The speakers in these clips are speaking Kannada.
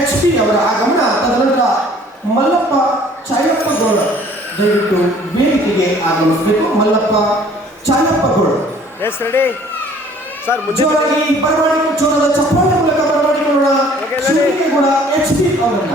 ಎಚ್ ಪಿ ಅವರ ಆಗಮನ ತದನಂತರ ಮಲ್ಲಪ್ಪ ಚಾಯಪ್ಪಗೌಡ ದಯವಿಟ್ಟು ವೇದಿಕೆಗೆ ಆಗಮಿಸಬೇಕು. ಮಲ್ಲಪ್ಪ ಚಾಯಪ್ಪಗೌಡ ಜೋರಾಗಿ ಬರವಣಿಗೆ ಜೋರದ ಚಪ್ಪಾಳೆ ಮೂಲಕ ಬರವಣಿಗೆ ಕೂಡ ಎಚ್ ಪಿ ಅವರನ್ನ.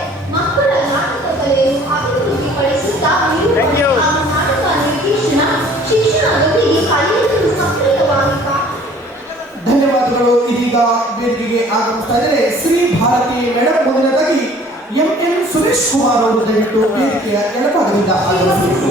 ಮಾಡಿಸ್ತಾ ಇದ್ದಾರೆ ಶ್ರೀ ಭಾರತಿ ಮೇಡಮ್ ಮೊದಲನೇದಾಗಿ ಎಂ ಎನ್ ಸುರೇಶ್ ಕುಮಾರ್ ಅವರು ದಯವಿಟ್ಟು ವೇದಿಕೆಯ ಎಡಭಾಗದಿಂದ ಆಗಮಿಸಬೇಕು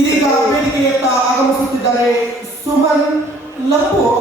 ಇದೀಗ ವೇದಿಕೆಯತ್ತ ಆಗಮಿಸುತ್ತಿದ್ದಾರೆ ಸುಮನ್ ಲಘು